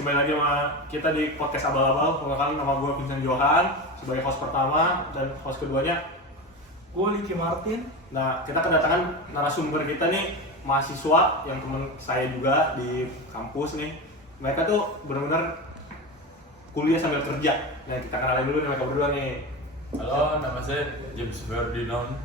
kembali lagi sama kita di podcast Abal-Abal. Perkenalkan, nama gue Vincent Johan sebagai host pertama dan host keduanya gue Licky Martin. Nah, kita kedatangan narasumber kita nih, mahasiswa yang teman saya juga di kampus nih. Mereka tuh benar-benar kuliah sambil kerja. Nah, kita kenalin dulu nih mereka berdua nih. Halo, nama saya James Ferdinand.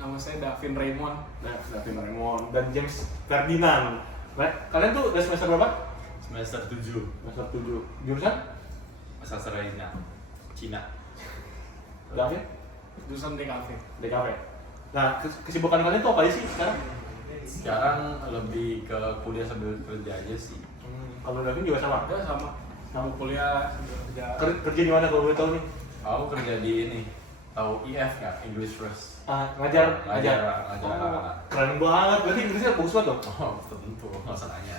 Nama saya Davin Raymond. Nah, Davin Raymond dan James Ferdinand. Nah, kalian tuh udah semester berapa? Semester 7. Semester 7. Jurusan? Sastra Cina. Davin? Jurusan DKV. DKV. Nah, kesibukan kalian tuh apa aja sih sekarang? Sekarang lebih ke kuliah sambil kerja aja sih. Kalau Davin juga sama? Udah sama. Kamu kuliah sambil kerja. Kerja di mana kalau boleh tahu nih? Aku kerja di ini. Tahu IF nggak? English First. Ngajar. Ngajar. Keren banget, berarti Inggrisnya bagus banget dong. Oh, tentu. Nggak usah nanya.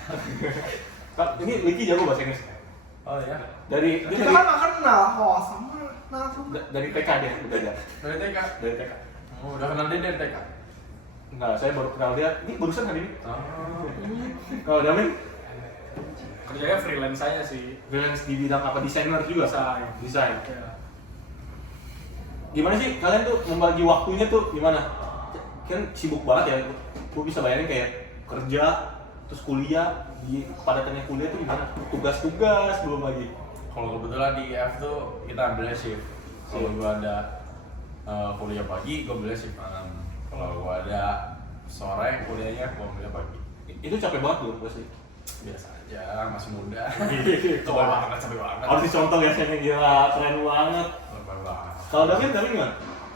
Kak, ini Licky jago bahasa Inggris. Oh ya. Dia Kita kan nggak kenal, sama dari TK dia belajar. Dari TK. Dari TK. Oh, udah kenal dia dari TK. Enggak, saya baru kenal dia. Ini barusan hari ini. Oh. Kalau Damin, kerjanya freelance saya sih. freelance di bidang apa? Desainer juga? Desain. Desain. Ya. Gimana sih kalian tuh membagi waktunya tuh gimana? Kan sibuk banget ya. Gue bisa bayangin kayak kerja, terus kuliah, di kepadatannya kuliah tuh gimana? Tugas-tugas belum lagi. Kalau kebetulan di IF tuh kita ambilnya shift. Kalau gua ada kuliah pagi, gua ambilnya shift malam. Kalau gua ada sore kuliahnya, gua ambilnya pagi. Itu capek banget loh pasti. Biasa aja, masih muda. Coba capek banget. harus dicontoh ya, saya gila, keren banget. Capek banget. Kalau Damin gimana?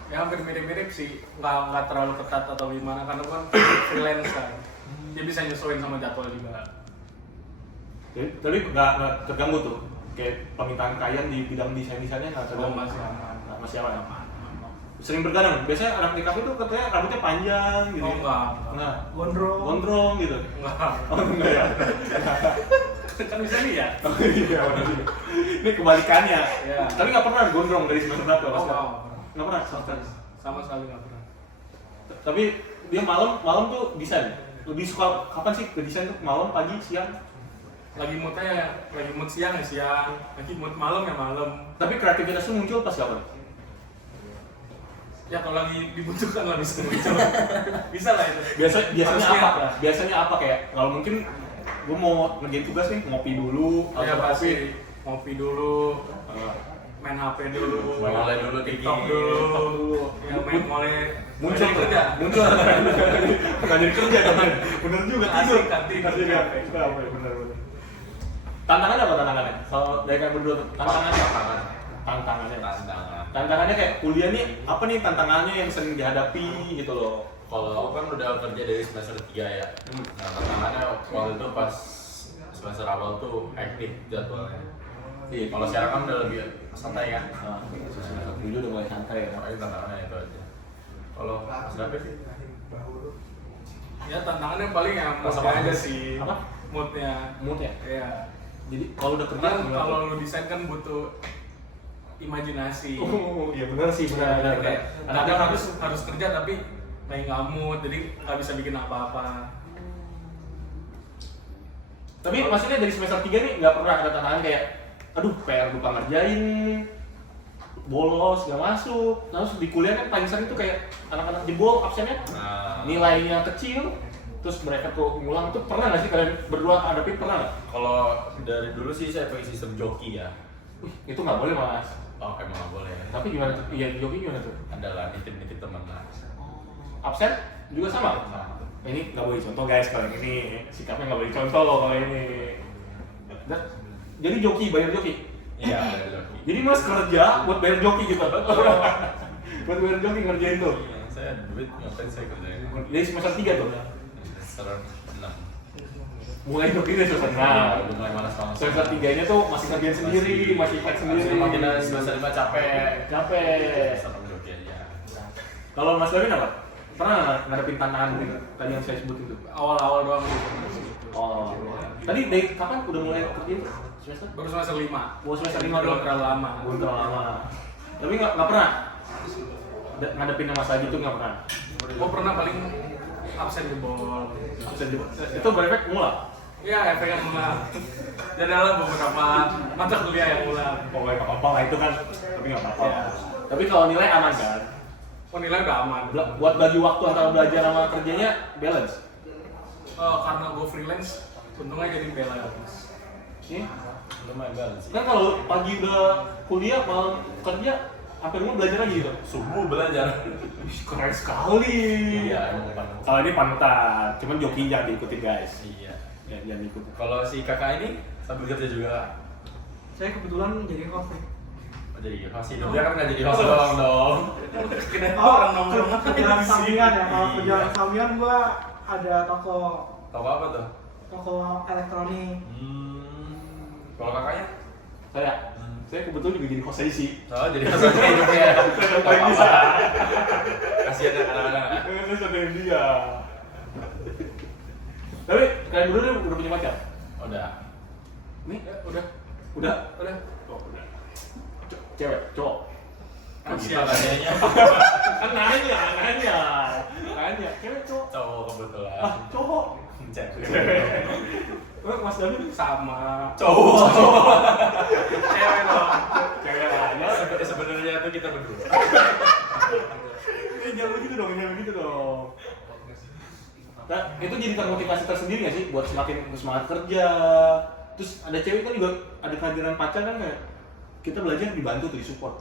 Ya hampir mirip-mirip sih. Nggak terlalu ketat atau gimana karena kan freelance kan. Dia bisa nyesuaiin sama jadwal juga. Tapi nggak terganggu tuh, kayak permintaan klien di bidang desainnya nggak terganggu. Masih aman. Nah, masih aman. Sering bergadang. Biasanya anak di kafe tuh katanya rambutnya panjang gitu. Oh enggak. Nah, Gondrong gitu. Enggak. Oh enggak ya. Kan bisa lihat. Oh iya benar juga. Ini kebalikannya. Iya. Tapi nggak pernah gondrong dari semester berapa? Oh, enggak. Nggak pernah sama sekali. Sama sekali nggak pernah. Tapi dia malam tuh desain. Lebih suka kapan sih ke desain tuh? Malam, pagi, siang? Lagi mood siang ya siang, lagi mood malam ya malam. Tapi kreativitas tuh muncul pas kapan? Ya kalau lagi dibutuhkan lah bisa muncul. Bisa lah itu. Biasanya Harus apa? siap lah. Biasanya apa kayak kalau mungkin gue mau ngerjain tugas nih, ngopi dulu, Ya atau pasti ngopi dulu, main HP dulu, Mulai dulu TikTok dulu, ya main mulai muncul kerja. muncul nggak jadi kerja kan? Bener juga tidur. Tidur. Bener. Tantangannya apa tantangannya? Kalau dari kalian berdua tuh, tantangannya tantangannya kayak kuliah nih apa nih tantangannya yang sering dihadapi gitu loh. Kalau aku kan udah kerja dari semester 3 ya. Nah, tantangannya waktu itu pas semester awal tuh hektik jadwalnya. Iya, Kalau sekarang kan udah lebih santai kan. dulu udah mulai santai ya. Makanya tantangannya itu aja. Kalau Mas David sih? Ya tantangannya paling ya Rasa moodnya aja panas. sih. Apa? Moodnya. Mood ya. Iya. Jadi kalau udah kerja Kan gimana kalau tuh? lu desain kan butuh imajinasi. Oh iya benar sih benar. Kayak Ada kadang harus kerja tapi lagi nggak mood, jadi nggak bisa bikin apa-apa. Tapi maksudnya dari semester 3 nih nggak pernah ada tantangan kayak aduh PR lupa ngerjain, bolos nggak masuk. Terus di kuliah kan paling sering tuh kayak anak-anak jebol absennya nilainya kecil, terus mereka tuh ngulang. Itu pernah nggak sih kalian berdua hadapi, pernah nggak? Kalau dari dulu sih saya pakai sistem joki ya. Itu nggak boleh mas. Oh, emang nggak boleh. Tapi gimana tuh? Iya joki gimana tuh? Adalah nitip-nitip teman lah. Absen juga sama? Ini nggak boleh contoh guys kalau ini sikapnya nggak boleh contoh loh kalau ini. Jadi joki, bayar joki. Iya, ada joki. Jadi mas kerja buat bayar joki gitu. Buat bayar joki ngerjain tuh. Saya duit ngapain saya kerjain? Jadi semester 3 tuh. Semester 6. Mulai joki deh semester 6. Udah mulai malas-malas. Semester 3-nya tuh masih kerjain sendiri, masih fight sendiri. Makin semester 5 capek. Capek. Semester 6 joki aja. Kalau Mas Davin apa? Pernah nggak ngadepin tantangan tadi yang saya sebut itu? Awal-awal doang gitu. Oh. Tadi dari kapan udah mulai kerja itu? Semester? Baru semester 5. Oh, semester 5 Belum doang. terlalu lama. Belum terlalu lama. Tapi nggak pernah ngadepin masalah gitu, nggak pernah. Gue pernah paling absen jebol. Itu berefek mula. Ya, efek yang ulang. Dan ada beberapa mata kuliah yang ulang. Oh nggak apa-apa lah itu kan, tapi nggak apa-apa. Ya. Tapi kalau nilai aman kan? Oh, nilai udah aman. Buat bagi waktu antara belajar sama kerjanya balance. Karena gue freelance, untungnya jadi balance. Iya. Lumayan balance sih. Kan kalau pagi udah kuliah, malam kerja, sampai rumah belajar lagi gitu. Subuh belajar. Wih, keren sekali. Iya, emang panutan. Kalau ini panutan, cuman joki jangan diikutin guys. Iya. Ya, jangan diikutin. Kalau si kakak ini sambil kerja juga. Saya kebetulan jadi host nih. Oh, jadi host hidup dia kan nggak jadi host doang dong. Kenapa Oh, orang nongkrong kerjaan sampingan ya. Kalau Iya. kerjaan sampingan gua ada toko Tahu apa tuh? elektronik. Kalau kakaknya? Saya kebetulan juga jadi host aja sih. Oh, jadi host aja hidupnya. Paling bisa. Kasihan ya anak-anak. Saya sadar dia. Tapi kalian berdua udah punya pacar? Udah. Nih, Udah. udah. Udah. Oh, udah. Cewek, cowok. Kan Kasihan. kita tanyanya Kan nanya. Cewek, cowok. cowok kebetulan. Cowok. Cewek. Mas David Sama. Cowok. Cewek dong. cewek aja. Sebenarnya tuh kita berdua. Jangan begitu dong. Nah, itu jadi termotivasi tersendiri nggak sih buat semakin semangat kerja. Terus ada cewek kan juga ada kehadiran pacar kan kayak kita belajar dibantu tuh disupport.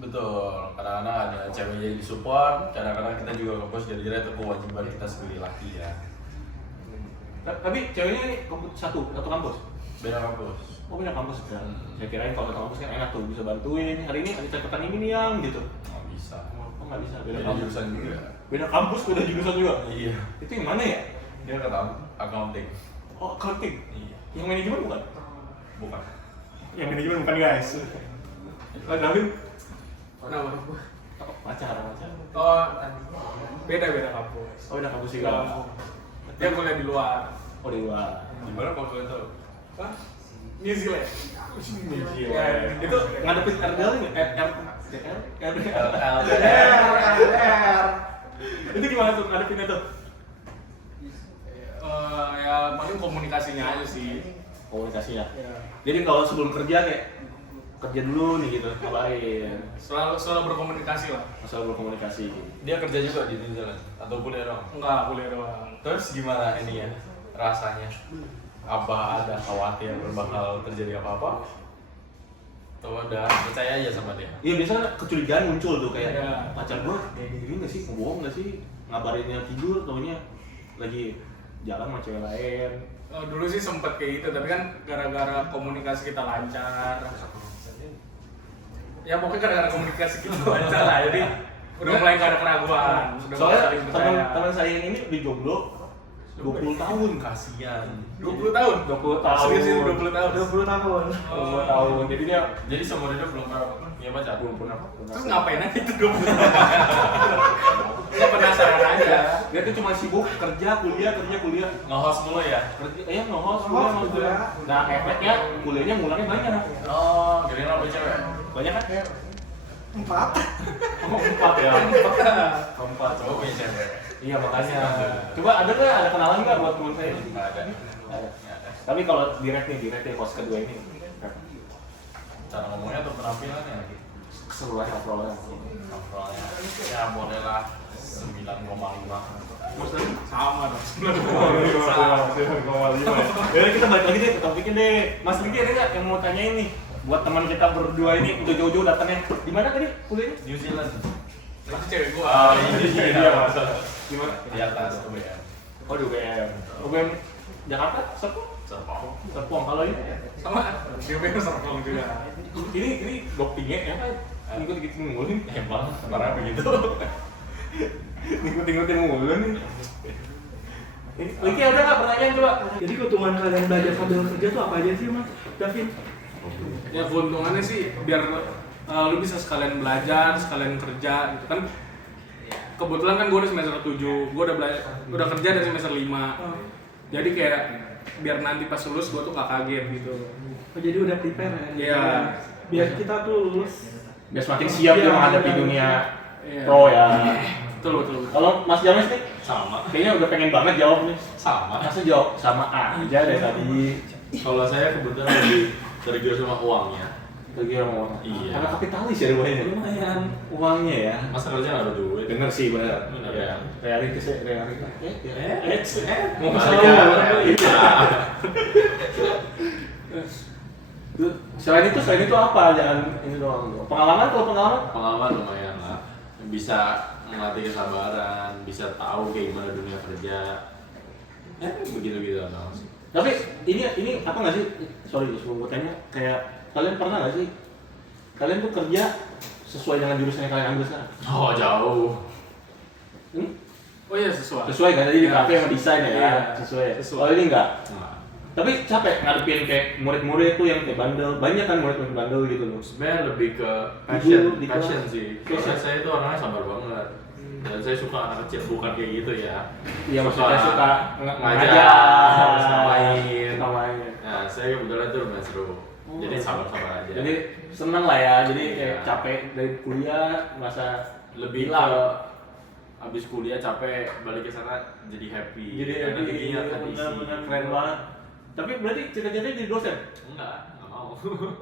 Betul. Kadang-kadang ada cewek yang disupport, kadang-kadang kita juga nge-push jadi itu kewajiban kita sebagai laki ya. Tapi ceweknya ini satu kampus. Beda kampus. Oh beda kampus ya. Hmm. Saya kirain kalau satu kampus kan enak tuh bisa bantuin. Hari ini ada catatan ini nih yang gitu. Nggak bisa. Oh nggak bisa Beda kampus. jurusan juga. Beda kampus, beda jurusan juga. Iya. Itu yang mana ya? Dia kata accounting. Oh accounting. Iya. Yang manajemen bukan? Bukan. Yang manajemen bukan guys. David. Kenapa? Pacar. Oh, beda kampus. Oh beda kampus juga. Dia kuliah di luar. Oh di luar. Gimana kalau kalian tahu? Hah? New Zealand. Ya, itu ngadepin RDL nggak? LDR. Itu gimana tuh ngadepinnya tuh? Ya paling komunikasinya aja sih. Komunikasi ya. Ya. Jadi kalau sebelum kerja kayak kerja dulu nih gitu, ngabarin. Selalu berkomunikasi lah. Masalah berkomunikasi. Dia kerja juga di New Zealand atau kuliah doang? Enggak, kuliah doang. Terus gimana ini ya rasanya? Apa ada khawatir bakal terjadi apa-apa? Atau udah percaya aja sama dia? Iya biasanya kecurigaan muncul tuh kayak Iya. pacar gua kayak gini nggak sih, ngebohong nggak sih, ngabarinnya tidur, taunya lagi jalan sama cewek lain. Dulu sih sempet kayak gitu, tapi kan gara-gara komunikasi kita lancar. Ya pokoknya gara-gara komunikasi kita lancar lah, jadi udah mulai nggak ada keraguan. Udah mulai Soalnya saling percaya. teman saya yang ini di jomblo 20 tahun. Kasian. 20 tahun? 20 tahun. Serius sih 20 tahun? 20 tahun. 20 tahun. Jadi dia Jadi seumur hidup belum pernah punya pacar? belum pernah. Terus ngapain aja itu 20 tahun? Kita penasaran aja. Dia tuh cuma sibuk kerja, kuliah. Nge-host mulu ya? Kerja, ya nge-host, Nge-host kuliah. juga. Nah efeknya kuliahnya ngulangnya banyak. Oh, jadi apa cewek? Banyak kan? 4. Oh 4 ya? 4. Coba punya cewek. Iya makanya. Coba ada nggak ada kenalan nggak buat teman saya? Nggak ada. Ada. Tapi kalau direct nih pos kedua ini Cara ngomongnya atau penampilannya? keseluruhan overall. Overallnya ya boleh lah 9,5. Maksudnya? Sama dong. Jadi kita balik lagi deh ke topiknya deh. Mas Riki ada nggak yang mau tanyain nih? Buat teman kita berdua ini udah jauh-jauh datangnya. Di mana tadi kuliahnya? New Zealand. Itu cewek gua. Oh, iya. Gimana? Di atas UBM. Oh di UGM. UGM Jakarta? Serpong? Serpong. Serpong. Kalau ini? Sama dia pengen serpong juga. Ini dopingnya ya kan? Ngikut-ngikutin mulu nih. Emang parah begitu. Ngikut-ngikutin mulu nih. Riki ada nggak pertanyaan coba? Jadi keuntungan kalian belajar sambil kerja tuh apa aja sih, Mas Davin? Ya keuntungannya sih biar lu bisa sekalian belajar, sekalian kerja gitu kan. Kebetulan kan gue udah semester 7, gue udah kerja dari semester 5. Jadi kayak biar nanti pas lulus gue tuh gak kaget gitu. Oh, jadi udah prepare ya? Iya. Biar kita tuh lulus. Biar semakin siap Iya, dia menghadapi benar. dunia Iya. pro ya. Betul. Kalau Mas James nih, Sama. kayaknya udah pengen banget jawab nih. Sama. Masa jawab sama aja dari tadi. Kalau saya kebetulan lebih tergiur sama uangnya. Lagi orang. Iya. Karena kapitalis ya rumahnya. Lumayan. Uangnya ya. Masa kerja nggak ada duit. Bener sih, bener. Bener, Ya. ya. Realitas ya, realitas. Mau Balik kesana ke realita. Selain itu apa? Jangan ini doang. Pengalaman, kalau pengalaman? Pengalaman lumayan lah. Bisa melatih kesabaran, bisa tahu kayak gimana dunia kerja. Ya begitu-gitu doang sih. Tapi ini apa nggak sih? Sorry sebelum gue tanya, kayak kalian pernah nggak sih? Kalian tuh kerja sesuai dengan jurusan yang kalian ambil sekarang? Oh jauh. Oh iya sesuai. Sesuai kan? Jadi di Iya. kafe sama desain ya? Iya. Sesuai. Sesuai. Oh ini enggak? Nah, Tapi capek ngadepin kayak murid-murid tuh yang kayak bandel. Banyak kan murid-murid bandel gitu loh. sebenarnya lebih ke Tidur di passion kelas. sih. Passion. Karena saya itu orangnya sabar banget. Dan saya suka anak kecil, bukan kayak gitu ya. Iya maksudnya suka ngajar, suka main. Suka main. Nah, saya kebetulan tuh lumayan seru. Oh. Jadi sabar-sabar aja. Jadi seneng lah ya. Jadi kayak Iya. capek dari kuliah merasa lebih hilang. ke abis kuliah capek balik ke sana jadi happy. Jadi karena rezekinya terisi. benar-benar keren banget. Tapi berarti cita-citanya jadi dosen? Enggak mau.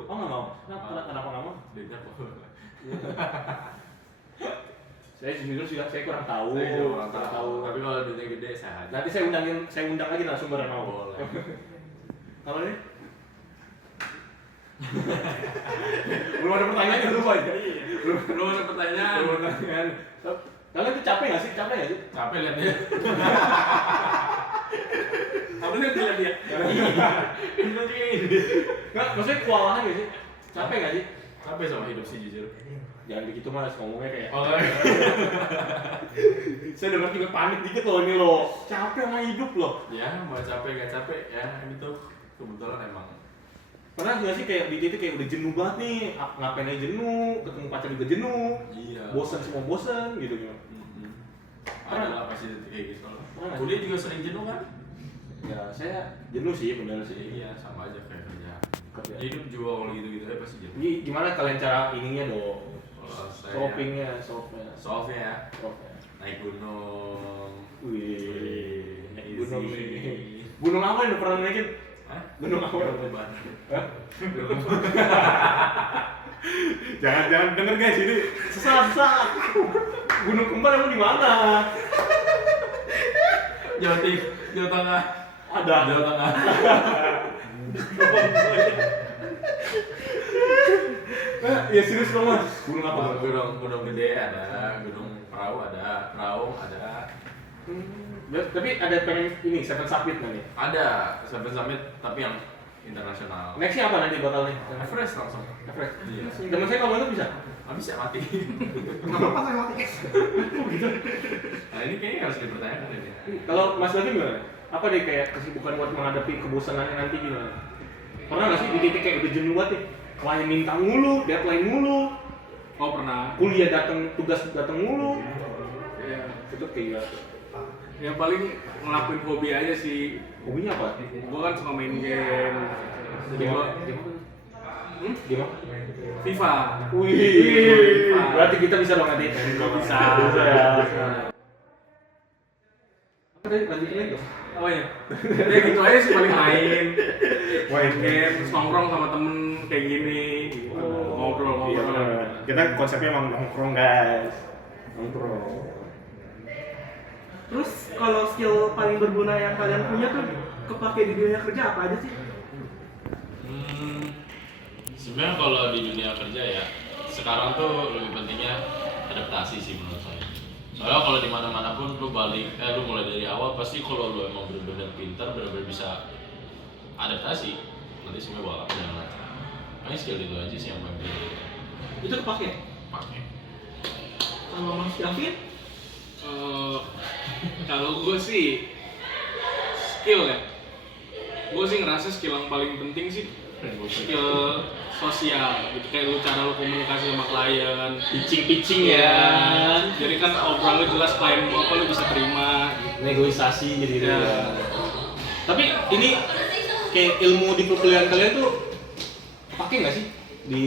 Oh nggak mau? Kenapa nggak mau? Duitnya kok. Saya jujur sih, saya kurang tahu. Saya juga kurang tahu. Tapi kalau duitnya gede saya aja. Nanti saya undang lagi narasumber yang mau. Boleh. Apa nih? Belum ada pertanyaan ya lupa ya. Belum ada pertanyaan. Belum ada pertanyaan. Kalian tuh capek nggak sih? Capek nggak sih? Capek liatnya. Apa sih bilang dia? Nggak, maksudnya kewalahan nggak sih? Capek nggak sih? Capek sama hidup sih jujur. Jangan begitu mas, ngomongnya kayak. Oh, enggak. Saya dengar juga panik dikit loh ini loh. Capek sama hidup loh. Ya, mau capek nggak capek ya gitu. Kebetulan emang. Pernah nggak sih kayak di titik kayak udah jenuh banget nih, ngapain aja jenuh, ketemu pacar juga jenuh, Iya. bosan semua bosan gitu gimana? Ada lah pasti kayak gitu lah. Pernah. Kuliah juga sering jenuh kan? Ya saya jenuh sih bener sih. Iya, sama aja kayak kerja. Kerja. Hidup juga kalau gitu-gitu aja pasti jenuh. Jadi gimana kalian cara ininya dong? Kalau saya Shoppingnya, shopnya. softnya Shopnya. naik gunung. Wih, naik Easy. gunung nih. Gunung apa yang udah pernah naikin? Hah? Gunung apa? Gunung Beban. Hah? Jangan denger guys, ini sesat. Gunung Kembar emang di mana? Jawa Tengah. Ada. Jawa Tengah. Ya serius dong mas. Gunung apa? Gunung gede ada, gunung perahu ada. Tapi ada pengen ini Seven Summit nggak nih? Ada Seven Summit tapi yang internasional. Nextnya apa nanti bakal nih? Everest langsung. Everest. Iya. Temen saya kalau itu bisa. Habis ya mati. Kenapa pas saya mati? Nah ini kayaknya harus dipertanyakan ini. Kalau Mas Davi gimana? Apa deh kayak kesibukan buat menghadapi kebosanannya nanti gimana? Pernah nggak sih di titik kayak udah jenuh banget nih? Klien minta mulu, deadline mulu, Oh pernah. kuliah datang, tugas datang mulu. Ya, Itu kayak gimana? yang paling ngelakuin hobi aja sih. Hobinya apa? Gua kan suka main game. Jadi gua Gimana? FIFA. Wih, berarti kita bisa dong nanti. Bisa. ya. Apa tadi lanjutin lagi dong? Oh ya. Ya gitu aja sih paling main game, terus nongkrong sama temen kayak gini. Ngobrol. Iya, kita konsepnya emang nongkrong guys. Nongkrong. Terus kalau skill paling berguna yang kalian punya tuh kepake di dunia kerja apa aja sih? Sebenarnya kalau di dunia kerja ya sekarang tuh lebih pentingnya adaptasi sih menurut saya. Soalnya kalau di mana-mana pun lu mulai dari awal pasti kalau lu emang benar-benar pintar, benar-benar bisa adaptasi, nanti semua bakal jalan lancar. Makanya skill itu aja sih yang penting Itu kepake. pakai. Kalau Mas David, Kalau gue sih skill ya. Gue sih ngerasa skill yang paling penting sih skill sosial. Gitu kayak lu cara lu komunikasi sama klien. Pitching ya. Jadi kan obrolan lu jelas klien mau apa lu bisa terima. Negosiasi jadi Ya. Tapi ini kayak ilmu di perkuliahan kalian tuh pakai nggak sih di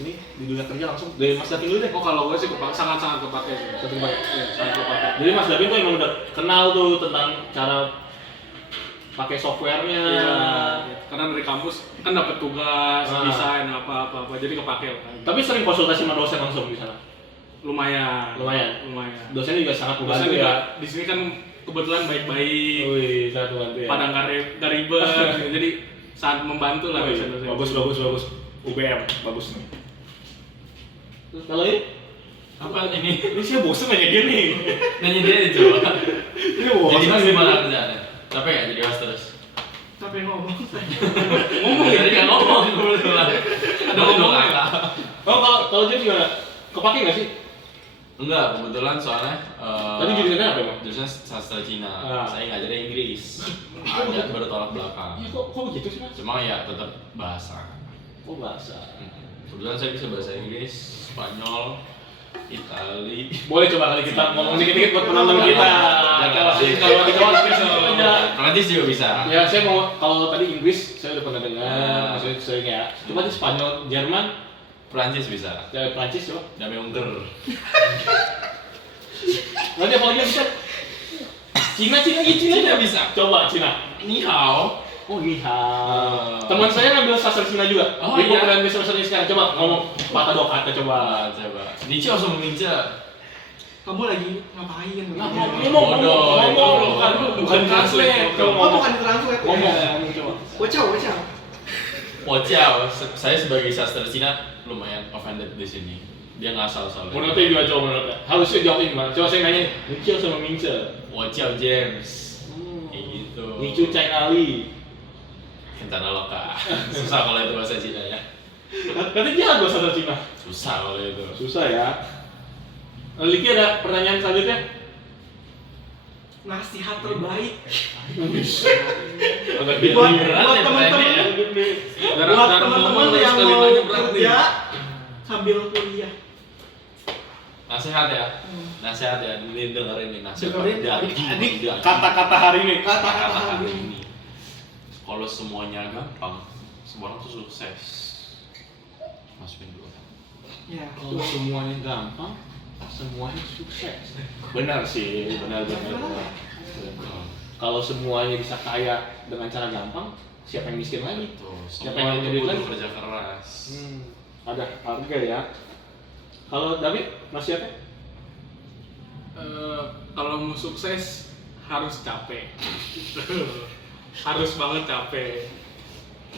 ini di dunia kerja langsung dari Mas Davin dulu deh. Oh kalau gue sih sangat-sangat kepake sih. Iya, sangat kepake. Jadi Mas Davin tuh emang udah kenal tuh tentang cara pakai softwarenya. Iya, karena dari kampus kan dapat tugas, Ah. desain apa, jadi kepake lah. Tapi sering konsultasi sama dosen langsung di sana. Lumayan. Dosennya juga sangat Dosen membantu juga ya. di sini kan kebetulan baik-baik, Wih, sangat membantu ya. pada nggak ribet, jadi sangat membantu lah Wih, dosen-dosen. bagus. UBM bagus nih. Terus kalau ini Apa ini? saya bosen nanya dia nih. Nanya dia coba. Ini bosen. Jadi mas gimana kerjaannya? Capek nggak jadi host terus? Capek ngomong saya. Ngomong ya? Tadi nggak ngomong kebetulan. Ada ngomong nggak? Oh, kalau James gimana? Kepake nggak sih? Enggak, kebetulan soalnya Tadi jurusannya apa emang? jurusan sastra Cina. Ah. Saya ngajarin Inggris. Ada bertolak belakang. Iya, kok begitu sih Mas? Cuma ya tetap bahasa. Oh, bahasa. Kebetulan saya bisa bahasa Inggris, Spanyol, Itali. Boleh coba kali kita ngomong dikit-dikit buat penonton kita. Jangan. Kalau di Jawa bisa aja. Prancis juga bisa. Ya, saya mau kalau tadi Inggris saya udah pernah dengar, Ah. maksudnya sering ya. Cuma di Spanyol, Jerman, Prancis bisa. ya Prancis coba. Damai Ungker. Nanti apa lagi bisa? Cina Cina bisa. Coba Cina. Ni hao. Oh iya. Teman saya ngambil sastra Cina juga. Oh, Dia iya. pengen bisa bahasa sekarang. Coba ngomong patah dua kata coba. Coba. Ni ciao sama minca. Kamu lagi ngapain? Ngomong, Bodoh. bukan translate. Coba Oh, ngomong. bukan translate. Ngomong coba. Wacau. Wociao, saya sebagai sastra Cina lumayan offended di sini. Dia ngasal soalnya. Menurutnya juga coba menurutnya. Harusnya jawabin gimana? Coba saya nanya, Nicio sama Mingce. Wociao James. Kayak gitu. Nicu China Ali. Kentana loka. Susah kalau itu bahasa Cina ya. Katanya jago sastra Cina. Susah kalau itu. Susah ya. Liki ada pertanyaan selanjutnya? Nasihat terbaik Agak buat berat buat ya teman-teman Darah buat darah teman-teman ngomong yang sekali mau banyak berat nih. kerja sambil kuliah. Nasihat ya. Nasihat ya. Ini dengerin nih nasihat. Dengerin. Adik, kata-kata hari ini. Kata-kata hari hari ini. Kalau semuanya gampang, semua orang tuh sukses. Masukin dulu. Ya. Kalau semuanya gampang, semuanya sukses. Benar sih, benar. Kalau semuanya bisa kaya dengan cara gampang, siapa yang miskin lagi? Tuh, Siapa semua yang itu jadi butuh lagi? kerja keras. Ada harga ya. Kalau David masih apa? Kalau mau sukses harus capek. Harus banget capek.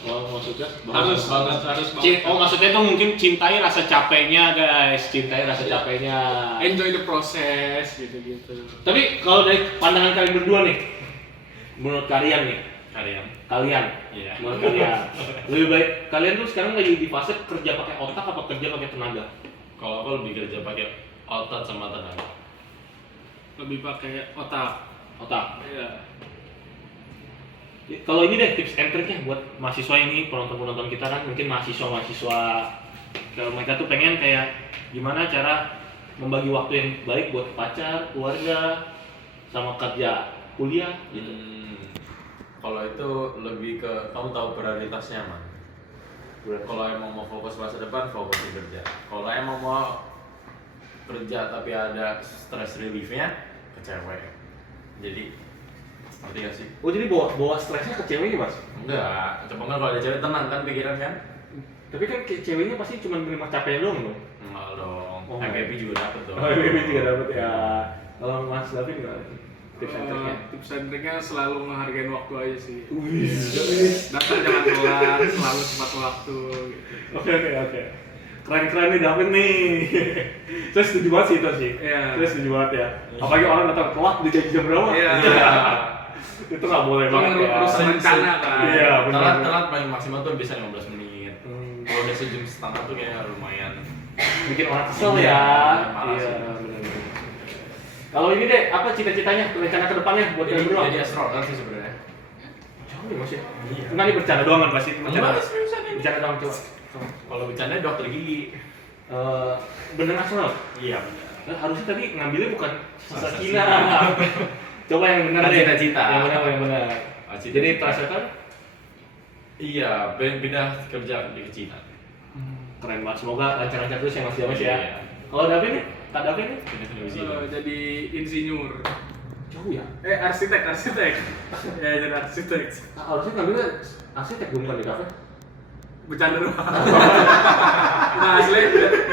Oh, maksudnya? Harus banget. Oh, maksudnya itu mungkin cintai rasa capeknya, guys. Cintai rasa capeknya. Enjoy the process gitu-gitu. Tapi kalau dari pandangan kalian berdua nih, menurut kalian nih, kalian, Iya. menurut kalian, lebih baik kalian tuh sekarang lagi di fase kerja pakai otak apa kerja pakai tenaga? Kalau aku lebih kerja pakai otot sama tenaga. Lebih pakai otak. Otak. Iya. Kalau ini deh tips and triknya buat mahasiswa ini, penonton kita kan mungkin mahasiswa. Kalau mereka tuh pengen kayak gimana cara membagi waktu yang baik buat pacar, keluarga, sama kerja, kuliah gitu. Kalau itu lebih ke kamu tahu prioritasnya man. Kalau emang mau fokus masa depan, fokus di kerja. Kalau emang mau kerja tapi ada stress reliefnya, ke cewek. Jadi ngerti gak sih? Oh jadi bawa stresnya ke ceweknya mas? Enggak, coba kan kalau ada cewek tenang kan pikiran kan? Tapi kan ceweknya pasti cuma menerima capeknya doang dong. Enggak dong, Oh. happy juga dapet dong. Oh ini juga dapat ya. Kalau Mas David nggak tips and triknya? Tips and triknya selalu menghargai waktu aja sih. Wih. Datang jangan telat, selalu tepat waktu gitu. Oke. Keren nih David nih. Saya setuju banget sih itu sih. Iya. Saya setuju banget ya. Apalagi orang datang telat di jam berapa? Iya. Itu nggak boleh Itu banget ya. harus rencana kan. Iya benar. Telat paling maksimal tuh bisa 15 menit. Hmm. Kalau udah sejam setengah tuh kayaknya lumayan. Bikin orang kesel Iya, ya. malas. Iya benar. Kalau ini deh, apa cita-citanya, rencana ke depannya buat kalian berdua? Jadi astronot sih sebenarnya. Jauh nih mas ya. Iya. Enggak nih bercanda doang kan pasti. Enggak, seriusan ini. Bercanda doang coba. Kalau bercanda dokter gigi. Bener nasional. Iya. Nah, harusnya tadi ngambilnya bukan sastra Sastra Cina. Cina. Coba yang benar deh. Cita-cita. Yang benar. Oh, cita-cita. Jadi perasaan Iya, pindah kerja di Cina. Keren banget. Semoga lancar-lancar terus ya Mas James ya. Iya. Kalau David nih, Kak David nih? Jadi insinyur. Jauh ya? Arsitek. Ya jadi arsitek. Harusnya ngambilnya arsitek bukan di kafe. Bercanda doang. Nah asli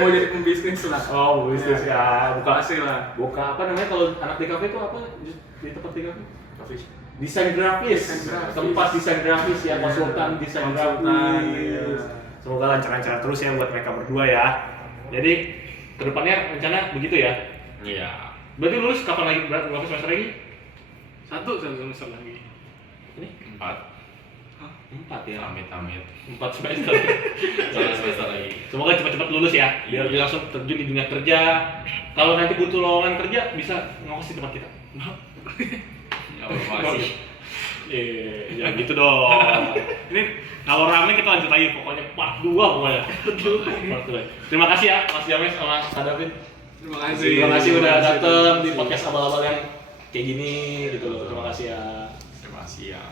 mau jadi pembisnis lah. Oh, bisnis ya. Pasti lah. Buka apa namanya kalau anak di kafe itu apa? Di tempat di kafe? Desain grafis. Desain grafis. Tempat desain grafis ya, konsultan desain Konsultan, grafis. iya. Semoga lancar-lancar terus ya buat mereka berdua ya. Jadi kedepannya rencana begitu ya. Iya. Berarti lulus kapan lagi? Berapa semester lagi? Satu semester lagi. Ini 4 ya. Amit. 4 semester. 1 semester lagi. Semoga cepat-cepat lulus ya, biar dia langsung terjun di dunia kerja. Kalau nanti butuh lowongan kerja bisa ngokos di tempat kita. Ya masih. Ya gitu dong. Ini kalau rame kita lanjut lagi, pokoknya part 2 pokoknya. Part 2. Terima kasih ya Mas James sama Kak David. Terima kasih. Terima kasih udah dateng di podcast abal-abal yang kayak gini gitu loh. Terima kasih ya. Terima kasih ya.